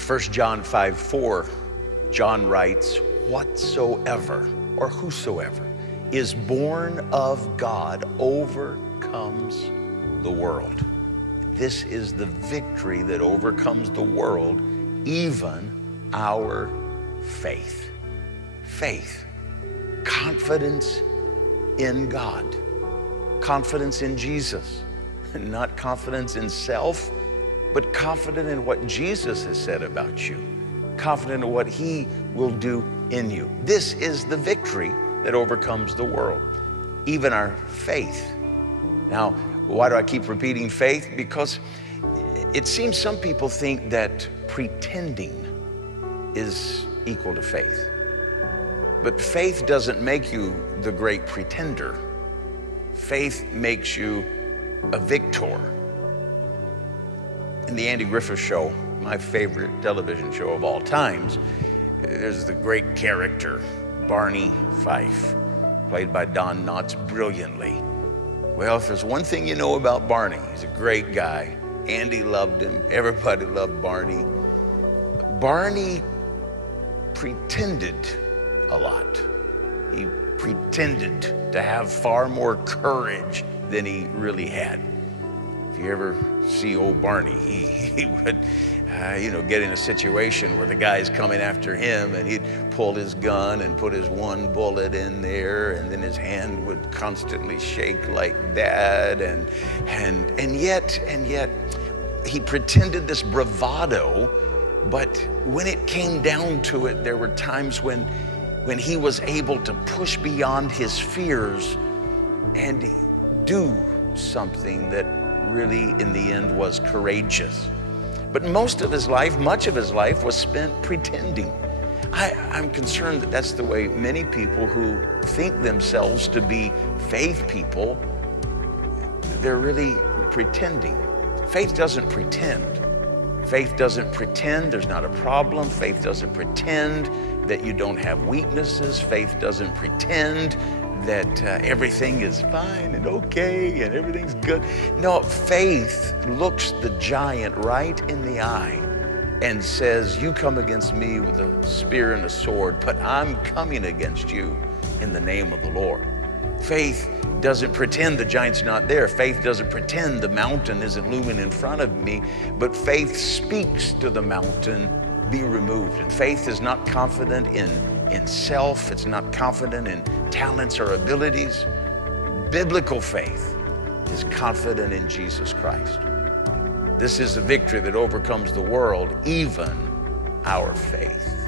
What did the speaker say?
1 John 5:4, John writes, whatsoever or whosoever is born of God overcomes the world. This is the victory that overcomes the world, even our faith. Faith, confidence in God, confidence in Jesus, not confidence in self, but confident in what Jesus has said about you, confident in what he will do in you. This is the victory that overcomes the world, even our faith. Now, why do I keep repeating faith? Because it seems some people think that pretending is equal to faith. But faith doesn't make you the great pretender. Faith makes you a victor. In the Andy Griffith Show, my favorite television show of all times, there's the great character, Barney Fife, played by Don Knotts brilliantly. Well, if there's one thing you know about Barney, he's a great guy. Andy loved him. Everybody loved Barney. Barney pretended a lot. He pretended to have far more courage than he really had. If you ever see old Barney, he would get in a situation where the guy's coming after him, and he'd pull his gun and put his one bullet in there, and then his hand would constantly shake like that, and yet he pretended this bravado. But when it came down to it, there were times when he was able to push beyond his fears and do something that really in the end was courageous. But much of his life was spent pretending. I'm concerned that that's the way many people who think themselves to be faith people, they're really pretending. Faith doesn't pretend. Faith doesn't pretend there's not a problem. Faith doesn't pretend that you don't have weaknesses. Faith doesn't pretend that everything is fine and okay and everything's good. No, faith looks the giant right in the eye and says, you come against me with a spear and a sword, but I'm coming against you in the name of the Lord. Faith doesn't pretend the giant's not there. Faith doesn't pretend the mountain isn't looming in front of me, but faith speaks to the mountain, be removed. And faith is not confident in self. It's not confident in talents or abilities. Biblical faith is confident in Jesus Christ. This is the victory that overcomes the world, even our faith.